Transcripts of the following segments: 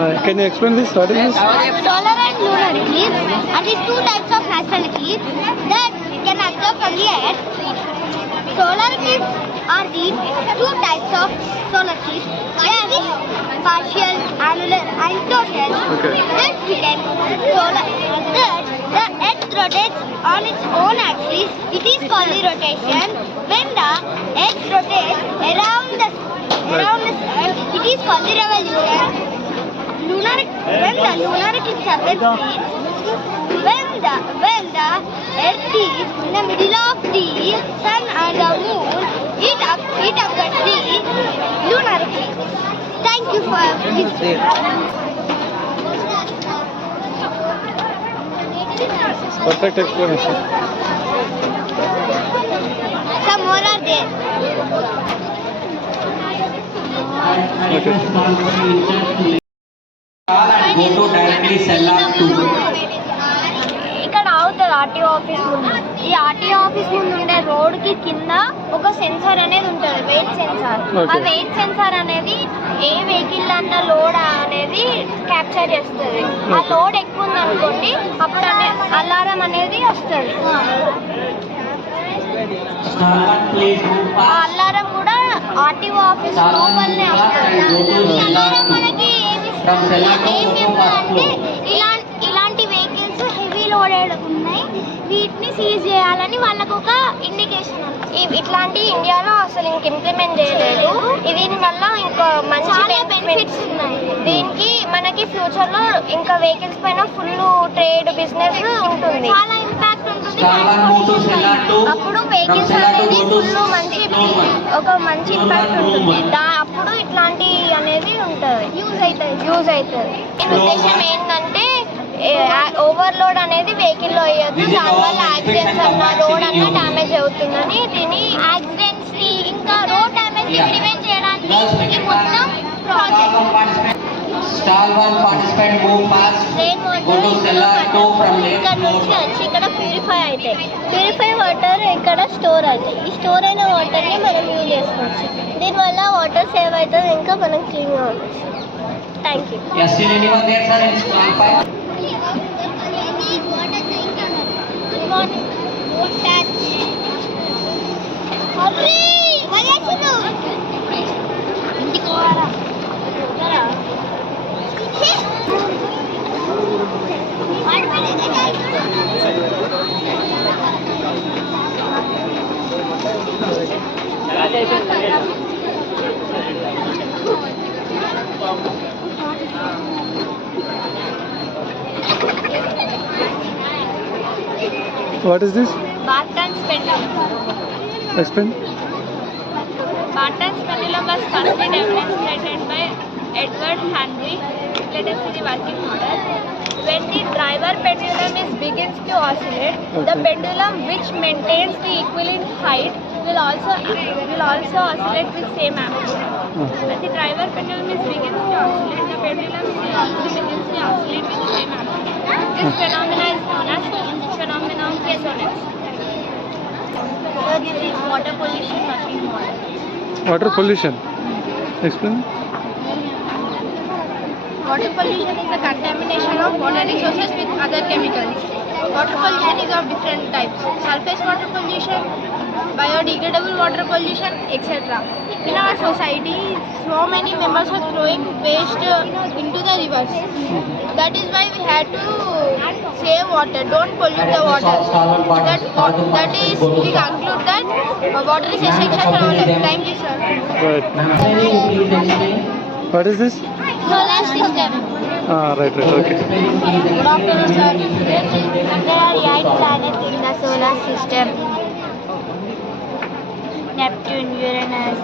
Can you explain this? What is this? Solar and lunar eclipse are the two types of natural eclipse that can occur from the Earth. Solar eclipse are the two types of solar eclipse. There is partial, annular and total. Okay. This weekend, solar that the Earth rotates on its own axis. It is called the rotation. When the Earth rotates around the Sun, it is called the revolution. When the lunar eclipse happens, when the Earth is in the middle of the Sun and the Moon, it occurs the lunar eclipse. Thank you for listening. Perfect explanation. Some more are there. Okay. Go to directly cellar 2. ఇక్కడ అవుతుంది RTO office ముందు. ఈ RTO office ముందు ఉండే road కి కింద ఒక censor అనేది ఉంటుంది, వెయిట్ సెన్సార్. ఆ వెయిట్ సెన్సార్ అనేది ఏ వెహికల్ అన్న లోడ్ అనేది క్యాప్చర్ చేస్తుంది. ఆ లోడ్ ఎక్కువ ఉంది అనుకోండి, అప్పుడు అలారం అనేది వస్తుంది. ఆ అలారం కూడా ఆర్టీఓ ఆఫీస్ లోపలనే వస్తుంది. అలారం మనకి ఏమి చెప్తుందంటే ఇలాంటి వెహికల్స్ హెవీ లోడెడ్ ఉన్నాయి, వీటిని సీజ్ చేయాలని వాళ్ళకు ఒక ఇండికేషన్. ఇట్లాంటి ఇండియాలో అసలు ఇంక ఇంప్లిమెంట్ చేయలేదు. దీని వల్ల ఇంకా మంచి బెనిఫిట్స్ ఉన్నాయి. దీనికి మనకి ఫ్యూచర్ లో ఇంకా వెహికల్స్ పైన ఫుల్ ట్రేడ్ బిజినెస్ ఉంటుంది, చాలా ఇంపాక్ట్ ఉంటుంది. అప్పుడు వెహికల్స్ అనేది ఫుల్ ఒక మంచి ఇంపాక్ట్ ఉంటుంది. అప్పుడు ఇట్లాంటి అనేది ఉంటుంది, యూజ్ అవుతుంది. ఉద్దేశం ఏంటంటే ఓవర్లోడ్ అనేది వెహికల్ లో అయ్యొద్దు, దానివల్ల యాక్సిడెంట్స్ అన్న రోడ్ అన్న డ్యామేజ్ అవుతుందని. దీని యాక్సిడెంట్స్ ని ఇంకా రోడ్ డ్యామేజ్ ని ప్రివెంట్ చేయడానికి ఈ మొత్తం project. Stall 1 participant move fast. Go to cellar 2 from left. ఇక్కడ నుంచి వచ్చి ఇక్కడ ప్యూరిఫై అవుతాయి. ప్యూరిఫై వాటర్ ఇక్కడ స్టోర్ అవుతాయి. ఈ స్టోర్ అయిన వాటర్ని మనం యూజ్ చేసుకోవచ్చు. దీనివల్ల వాటర్ సేవ్ అవుతుంది, ఇంకా మనం క్లీన్గా ఉండొచ్చు. Thank you. Yes, still anyone there, sir, in stall 5? ఇంటికి పోవాలా? What is this? Barton's pendulum. Explain. Barton's pendulum was firstly demonstrated by Edward Henry. Let us see the working model. When the driver pendulum begins to oscillate, the pendulum, which maintains the equivalent height, will also oscillate with same amplitude. When the driver pendulum begins to oscillate, the pendulum also begins to oscillate with same amplitude. This phenomenon is known as phenomenon of resonance. So this is water pollution working model. Water pollution. Explain. Water pollution is a contamination of water resources with other chemicals. Water pollution is of different types: surface water pollution, biodegradable water pollution, etc. In our society, so many members are throwing waste into the rivers. That is why we had to save water, don't pollute the water. That is, we conclude that water is essential for our life. Thank you, sir. Right. What is this? Solar system. Right. Okay. Good afternoon, sir. There are 8 planets in the solar system: Neptune, Uranus,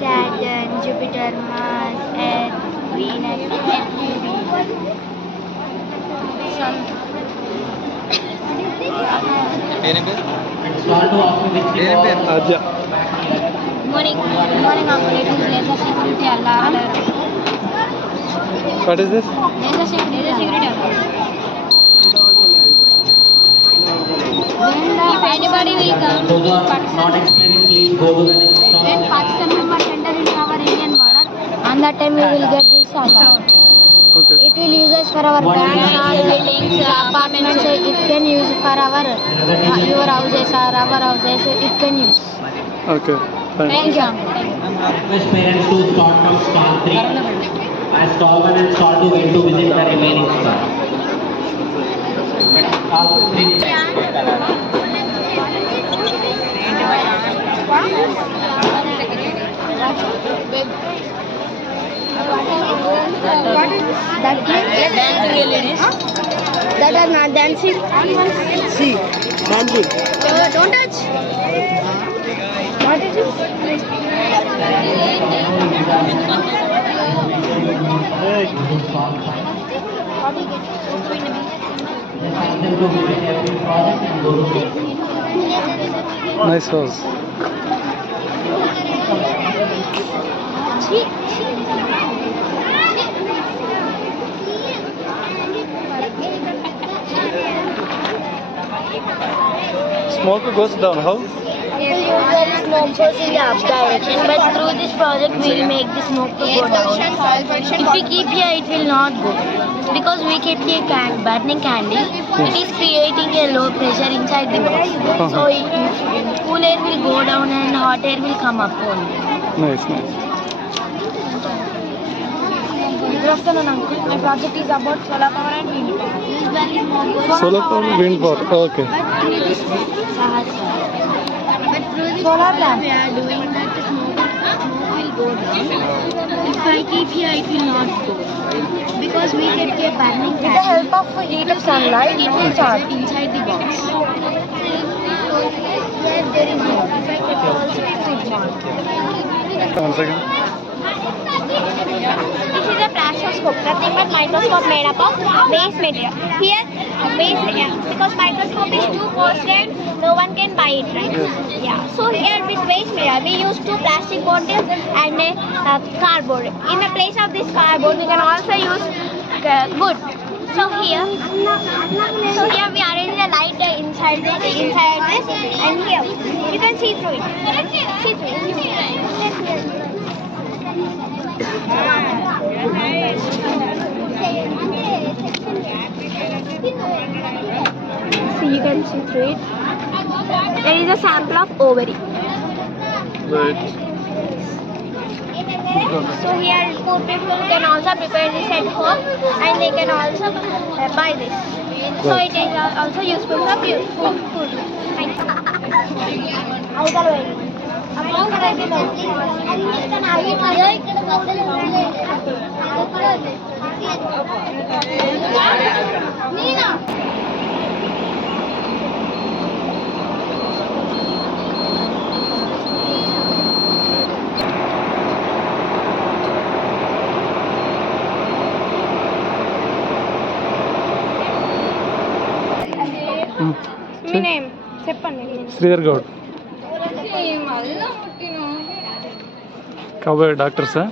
Saturn, Jupiter, Mars, Earth, Venus, Mercury, Sun. Adya. Morning operating laser security alarm. What is this? Laser security alarm. If anybody will come to Not explaining, please go to the next stall. when Pakistan members enter into our Indian border, on that time we will get this sound. Okay. It will use us for our banks or buildings, apartments. It can use for our your houses or our houses. It can use. Okay. Fine. Thank you. Request parents to start from stall 3. And stall 1 and stall 2 will to visit the remaining stall. Stall 3. That dancing ladies. That are not dancing. See, dancing. Don't touch. What is it? Ask them to visit every project and go to Nice house. Smoke goes down. How? People usually smoke goes in the up direction, but through this project we will make the smoke to go down. If we keep here, it will not go. Because we keep here burning candle, it is creating a low pressure inside the box. So cool air will go down and hot air will come up only. Nice, nice. Good afternoon, uncle. My project is about solar power and wind power. Usually smoke goes Solar power, wind power. Okay. solar plant. We are doing that the smoke will go down. If I keep here, it will not go. Because we kept a burning with the help of heat of sunlight, it will charge inside the box. Yes, there is no. If I keep also, it will charge. 1 second. This is a plasmoscope, nothing but microscope made up of base material. Here, base material, because microscope is too costly, no one can buy it, right? Yeah. So here with base material, we use 2 plastic bottles and a cardboard. In the place of this cardboard, we can also use wood. So here we arrange the light inside this, and here you can see through it. See through it. So you can see through it. There is a sample of ovary. Right. So here poor people can also prepare this at home and they can also buy this. So it is also useful for food. Thank you. Me name చెప్పండి. శ్రీధర్ గౌడ్. కాబోయే doctor sir.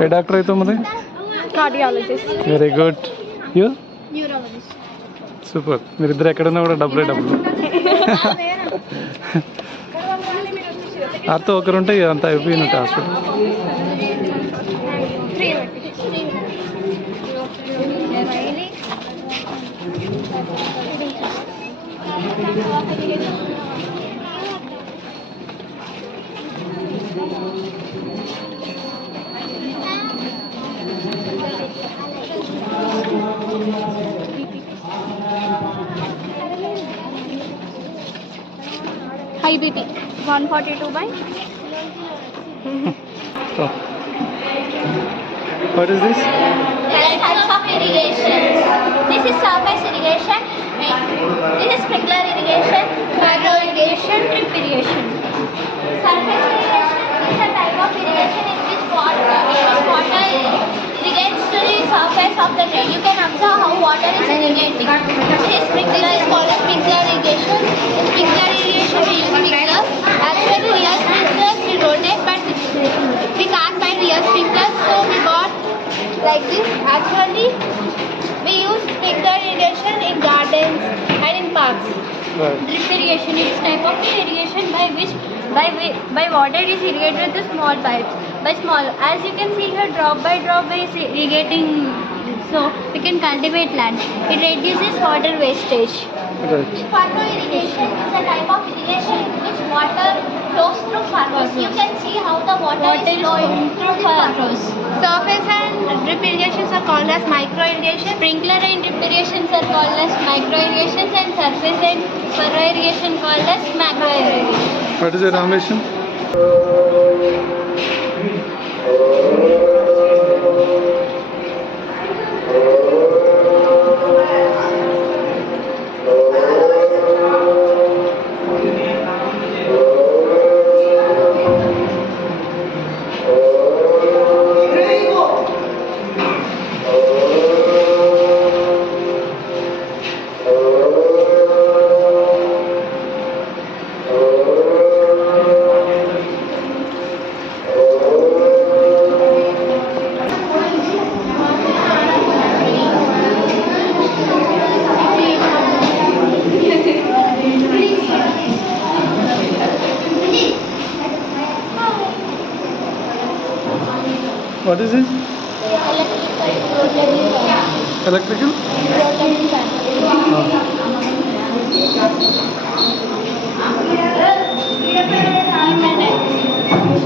ఏ doctor అవుతావు మరి? Cardiologist. Very good. You? Neurologist. Super. మీరిద్దరు ఎక్కడున్నా కూడా డబ్బులే డబ్బులు. ఆతో ఒకరుంటే అంతా అయిపోయినట్టు hospital. High BP 142/. Oh. What is this? Types of irrigation. This is surface irrigation. This is sprinkler irrigation, micro irrigation, drip irrigation. Surface irrigation is a type of irrigation in which water irrigates to the surface of the drain. You can observe how water is irrigating. This sprinkler is called a sprinkler irrigation. In sprinkler irrigation we use sprinklers. Actually real sprinklers we rotate, but we can't find real sprinklers, so we bought like this. Actually we use sprinkler irrigation in gardens Right. Drip irrigation is type of irrigation by which by water is irrigated the small pipes. By small, as you can see here, drop by drop is irrigating, so we can cultivate land. It reduces water wastage. Right. Furrow irrigation is a type of irrigation in which water flows through furrows. You can see how the water is flowing through furrows. Surface and drip irrigations are called as micro irrigation. Sprinkler and drip irrigations are called as micro irrigations, and surface and furrow irrigation called as macro irrigation. What is your ambition? What is this? Electrical?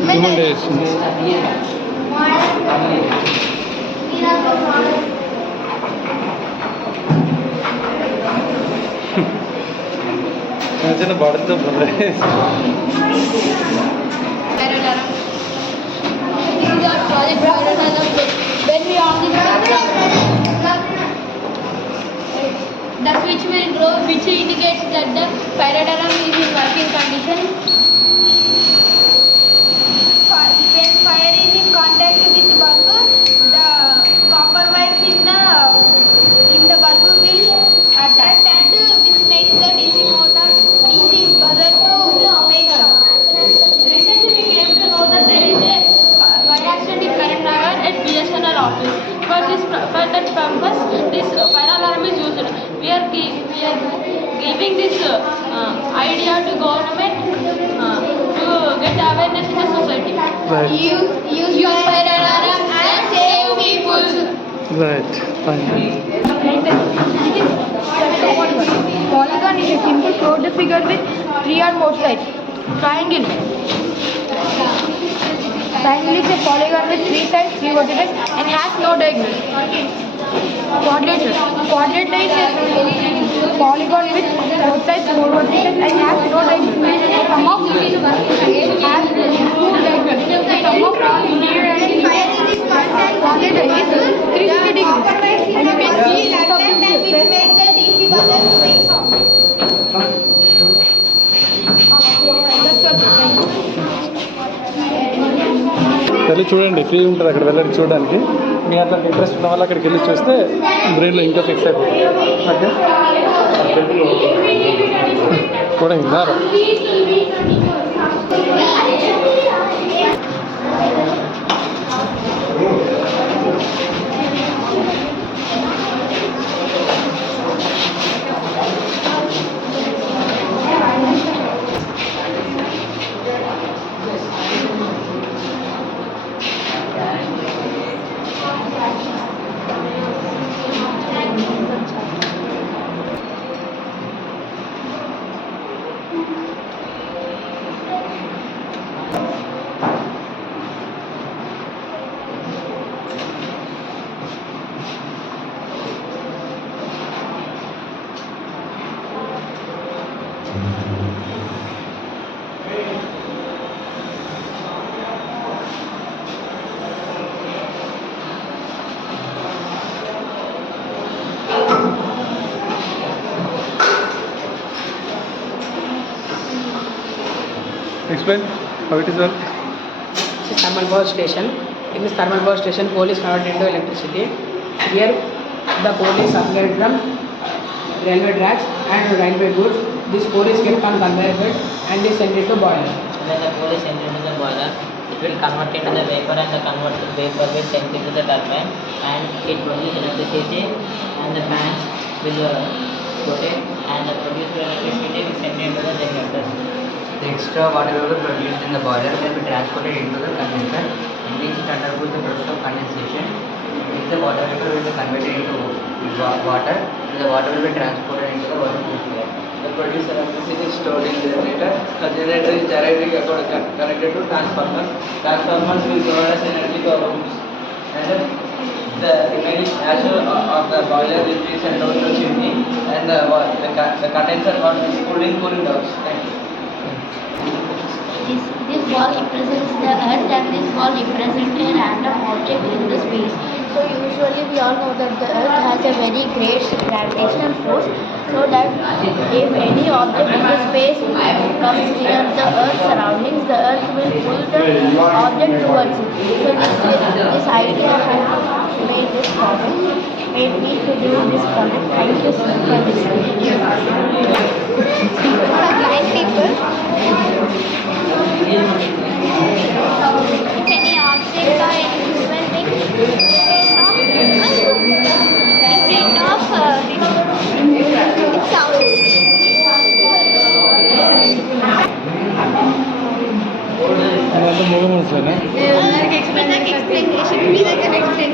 Recommendations. చిన్న పడుతూ When we on the switch will grow, which indicates that the fire alarm is in working condition. When fire is in contact with the bulb, the copper wires in the bulb will attract, and which makes the DC motor buzzer to make sound. Recently we came to know that there is a fire accident in Karnataka at BSNL office. For that purpose, this fire alarm is used. We are giving this idea to government to get awareness in the society. Right. Use fire alarm and save people. Right. Fine. Polygon is a simple closed figure with 3 or more sides. Triangle. Triangle is a polygon with 3 sides, 3 vertices, and has no diagonals. Quadrilateral. Quadrilateral is a polygon with 4 sides, 4 vertices, and has no diagonals. Sum of has 2 diagonals. Sum of all interior and quadrilateral is 360 degrees. And you can see Which make the DC buzzer to make sound. that's all. Thank you. వెళ్ళి చూడండి, free ఉంటుంది అక్కడ వెళ్ళండి చూడడానికి. మీ అట్లాంటి interest ఉన్న వాళ్ళు అక్కడికి వెళ్ళి చూస్తే బ్రెయిన్లో ఇంకా ఫిక్స్ అయిపోతుంది. ఓకే కూడా విన్నారు. Explain how it is done. This is thermal power station. In this thermal power station, coal is converted into electricity. Here, the coal is supplied from railway tracks and railway goods. This coal is kept on conveyor belt and is sent into boiler. When the coal is sent into the boiler, it will convert into the vapor, and the converted vapor will sent into the turbine, and it produces electricity, and the fans will transported and the produced electricity is sent into the generators. The extra water vapor produced in the boiler will be transported into the condenser, in which it undergoes the process of condensation. If the water vapor will be converted into water, the water will be transported into the water cooler. The produced electricity is stored in the generator. The generator is directly connected to transformers. Transformers will provide us energy to our homes. And the remaining ash of the boiler will be sent out to the chimney, and the condenser or cooling dogs. Thank you. This ball represents the earth and this ball represents a random object in the space. So usually we all know that the earth has a very great gravitational force, so that if any object in the space comes near the earth surroundings, the earth will pull the object towards it. So this idea has made this project, made me to do this project. Thank you so much for this. Blind people. If any object or any human being in front of it sounds. అదంతా మూగ మనసులేనా Explanation. Please, I can explain.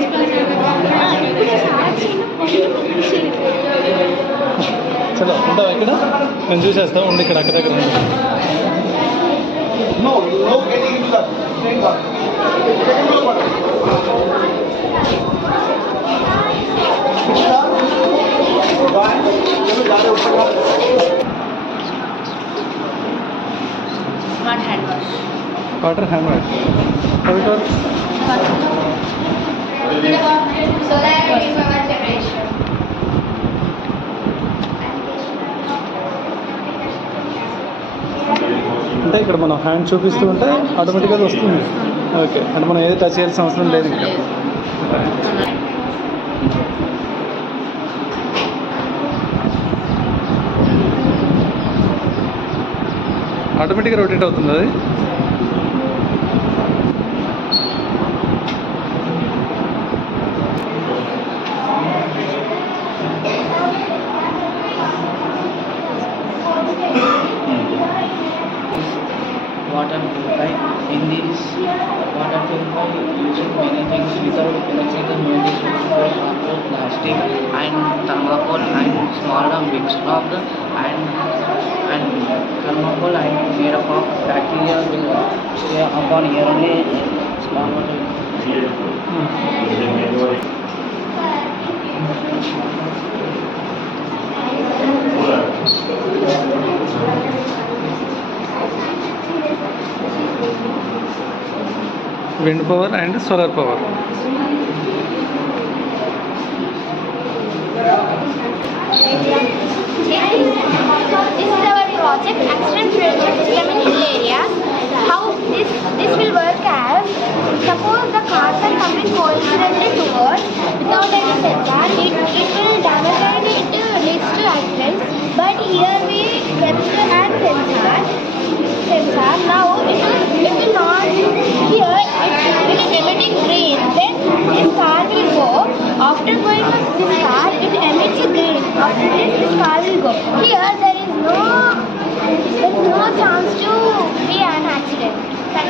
చలో ఉంటావా ఇక్కడ నేను చూసేస్తా ఉండి ఇక్కడ అక్క దగ్గర ఉండు. No getting into the train car. Smart hand wash. Water hand wash అవి కాదు Solar energy power generation. అంటే ఇక్కడ మనం హ్యాండ్ చూపిస్తూ ఉంటే ఆటోమేటిక్గా వస్తుంది. ఓకే అంటే మనం ఏది టచ్ చేయాల్సిన అవసరం లేదు ఇంకా. ఆటోమేటిక్గా రొటేట్ అవుతుంది అది. Water purify. In this water purify, using many things without electrical medication for harmful plastic and thermocol and small and big stuff and thermocol and made up of bacteria will stay upon here only small water. Wind power and solar power. This is our project, accident prevention system in hill areas. How this will work as, suppose the cars are coming coincidentally towards without any sensor, it will damage and it leads to accidents. But here we kept an sensor. Now it will not, here it is emitting green, then this car will go. After going to this car, it emits green. After this car will go. Here there is no chance to be an accident.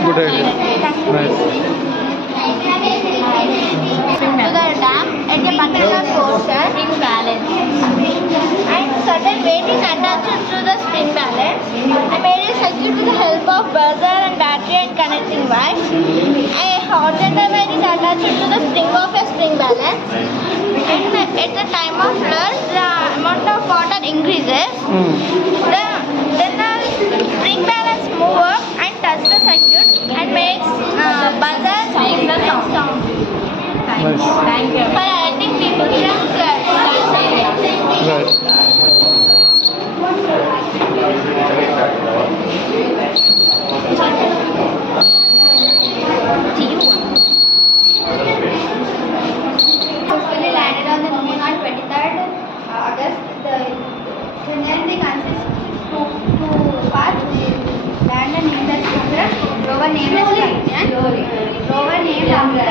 Good idea. Nice. To the dam at a particular portion, spring balance. And certain weight is attached to the spring balance. I made a circuit with the help of buzzer and battery and connecting wires. A horizontal wire is attached to the spring of a spring balance. And at the time of flood, the amount of water increases. Then the spring balance move up and touch the circuit and makes buzzer sound. Nice. Thank you. For adding people from floods area. Right. Successfully landed on the moon on 23rd August. The journey consists of two parts. Land and named as rover named as rover named after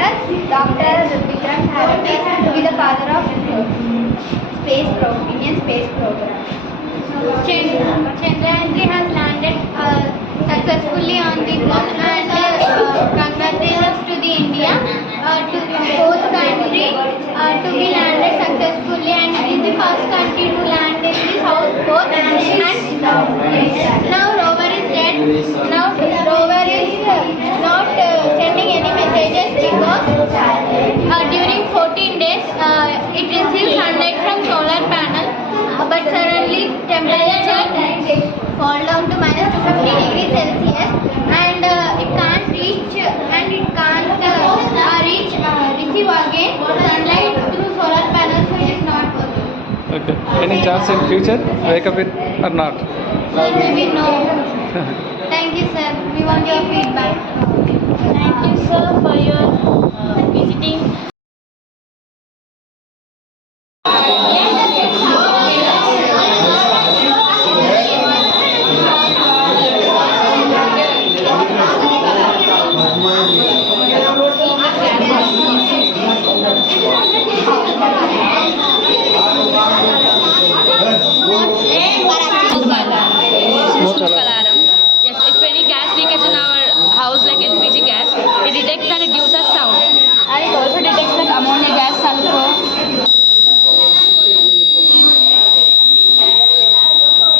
Dr. Vikram Sarabhai, who is the father of Indian space program. Chandrayaan-3 has landed successfully on the moon, and congratulations to the India, to the fourth country to be landed successfully, and it is the first country to land in the South Pole. And now rover is dead. Now rover is not sending any messages because during 14 days it receives sunlight from solar panel, but suddenly temperature fall down to -250 degrees Celsius, and it can't reach receive again sunlight through solar panel, so it is not possible. Okay. Any chance in future wake up it or not? Maybe no. Thank you, sir. We want your feedback. Thank you, sir, for your visiting. Smoke Alarm. Yes, if any gas leakage in our house, like LPG gas, it detects and it gives us sound. And it also detects like ammonia gas, sulfur.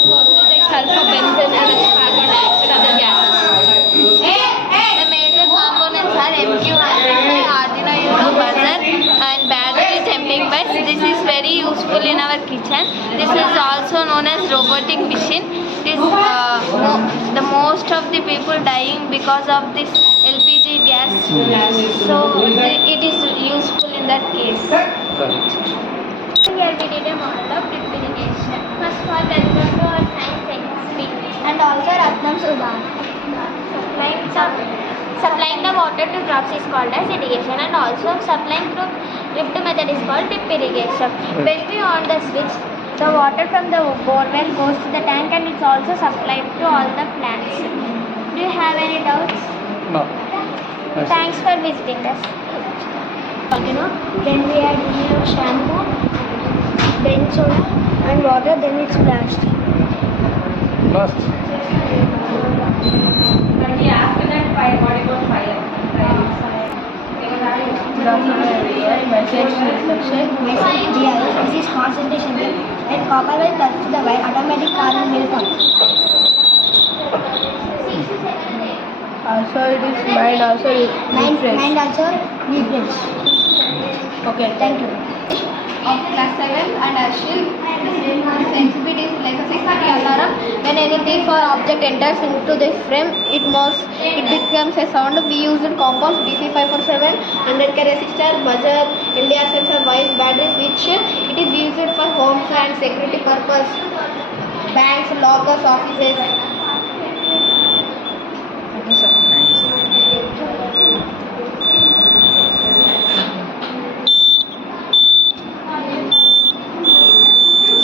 It also detects sulfur, benzene, and carbon dioxide, other gases. The major components are MQ135 Arduino Uno buzzer and battery jumping bus. This is very useful in our kitchen. This is also known as robotic machine. This the most of the people dying because of this LPG gas. So it is useful in that case. Right. Here we did a model of drip irrigation. First of all, welcome to our science textbook, and also Ratnam's Udan. Supplying the water to crops is called as irrigation, and also supplying through drip method is called drip irrigation. When we on the switch, the water from the borewell goes to the tank, and it's also supplied to all the plants. Do you have any doubts? No. Nice. Thanks for visiting us. Then we add shampoo, then soda and water, then it's flashed. Last. But he asked that fire, what about fire? Message This is concentration. When copper will touch the wire, automatic current will come. also it is mind also Mind refresh. also refresh. Okay. Thank you. Of class 7 and Ashil, sensitivity is like a security alarm. When anything or object enters into the frame, it becomes a sound. We use compounds BC547, 100K resistor, buzzer, LDR sensor, wires, battery switch. It is used for homes and security purpose, banks, lockers, offices. Thank you, sir.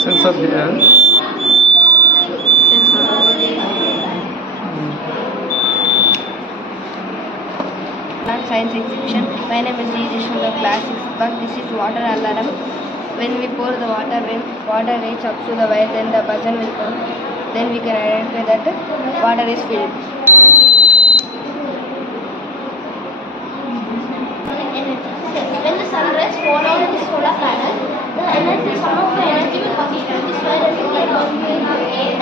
Sensor here. Science exhibition. My name is Jijesh from the class 6th but this is water alarm. When we pour the water, when water reaches up to the wire, then the buzzer will come. Then we can identify that water is filled. When the sun rays fall on the solar panel, the energy, some of the energy will come to this wire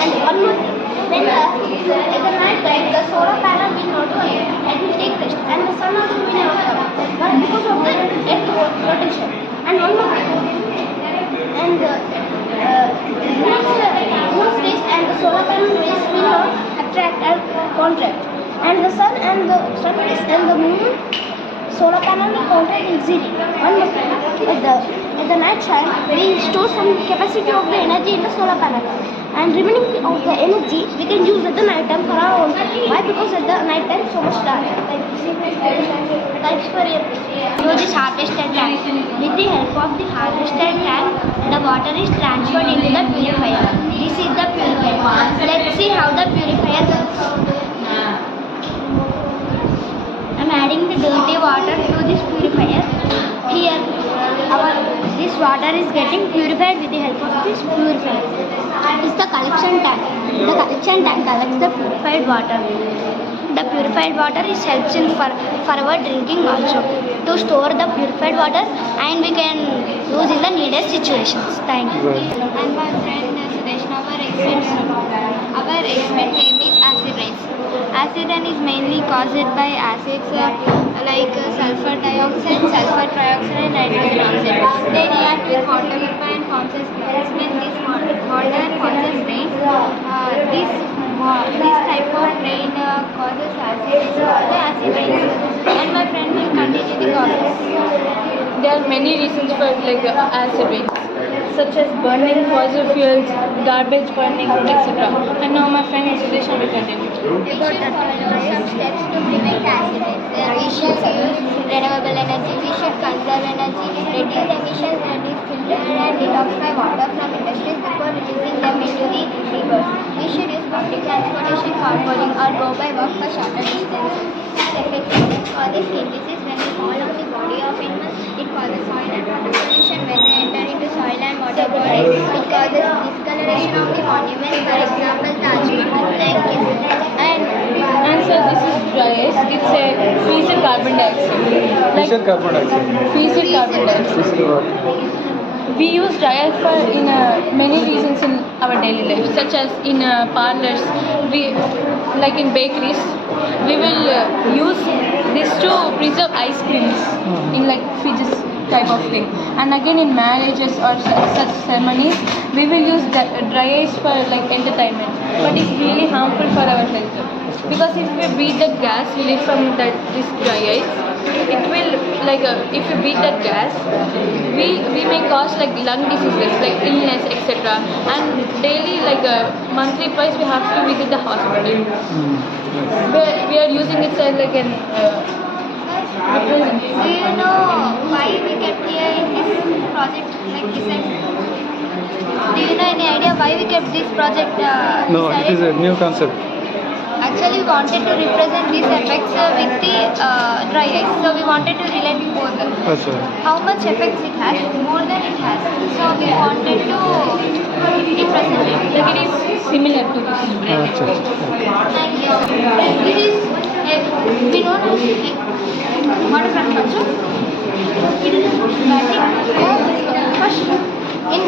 and one more thing. Then in the night time, the solar panel will not work. It will take rest, and the sun also will not come. But because of the earth rotation. And one more thing. And moon's rays and the solar panel rays will not attract and contract. And the sun rays and the moon solar panel will contract easily. One more thing. At the night time, we store some capacity of the energy in the solar panel. And remaining of the energy we can use at the night time for our own. Why? Because at the night time so much dark. Thanks for your patience. Use this harvester tank. With the help of the harvester tank, the water is transferred into the purifier. This is the purifier. Let's see how the purifier works. I am adding the dirty water to this purifier. Here, this water is getting purified with the help type of this purifier. It's the collection tank. The collection tank collects the purified water. The purified water is helps in for our drinking also. To store the purified water and we can use in the needed situations. Thank you. And my friend Sudesh, our experiment name is acid rain. Acid rain is mainly caused by acids like sulfur dioxide, sulfur trioxide and nitrogen oxide. They react with water vapor and forms as clouds. When this water forms as rain, this type of rain causes acid. It's called the acid rain. And my friend will continue the causes. There are many reasons for acid rain, such as burning fossil fuels, garbage burning, etc. And now my friend Sudesh will continue. We should follow some steps to prevent acid rain. We should use renewable energy. We should conserve energy, reduce emissions, and filter and detoxify water from industries before releasing them into the rivers. We should use public transportation, carpooling, or go by walk for shorter distances. Effects for the skin disease when they fall on the body of animals. It causes soil and water pollution when they enter into soil and water bodies. It causes discoloration of the monuments, for example, Taj Mahal. Thank you. And so this is dry ice. It's a fissile carbon dioxide. Fissile carbon dioxide. Fissile carbon dioxide. We use dry ice for many reasons in our daily life, such as in parlors, like in bakeries, we will use this to preserve ice creams in fridges type of thing. And again in marriages or such ceremonies, we will use dry ice for entertainment. But it's really harmful for our health, because if we breathe the gas released from this dry ice, it will if you breathe that gas, we may cause lung diseases like illness, etc. And daily monthly twice we have to visit the hospital. We are using it as an Do you know why we kept here in this project this? Do you know any idea why we kept this project? No, it is a new concept. Actually, we wanted to represent these effects with the dry ice. So we wanted to relate both. How much effects it has, more than it has. So we wanted to represent it. it is similar to this. Thank you. This is we don't have waterfront culture. It is first in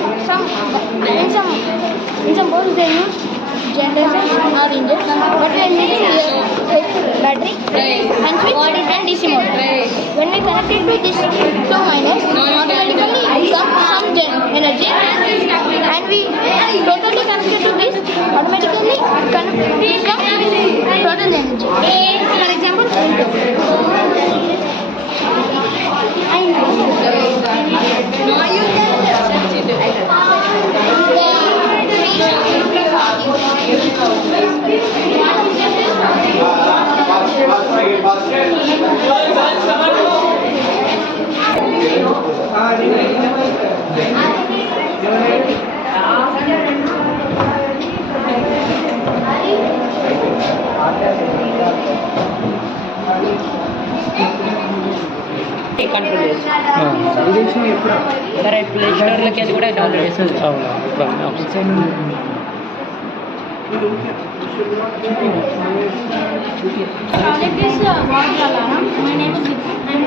some boats they use generators or engines, but when we use battery and switch and DC motor. When we connect it to this two miners, automatically comes some energy, and we totally connected to this, automatically comes total energy. For example, control చేసి సరే play స్టోర్లోకి అది కూడా download చేసుకోవచ్చు. Project is water alarm. My name is I'm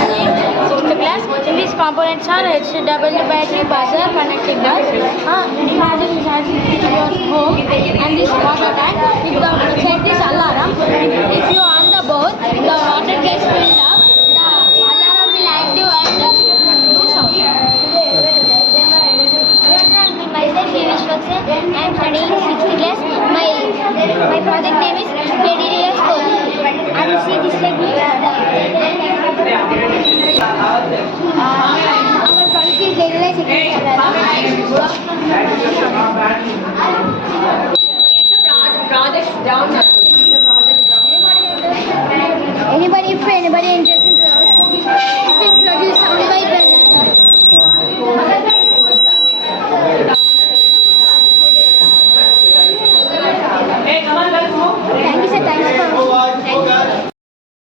studying 6th class. In these components are HW battery, buzzer, connecting dots. Imagine charging your home and this water tank. If the set this alarm, if you on the board, the water gets filled up. The alarm will active and do sound. Myself, Vishwaksa. I am studying 6th class. My project name is Predilious Code. And you see this like this. Our project is Predilious.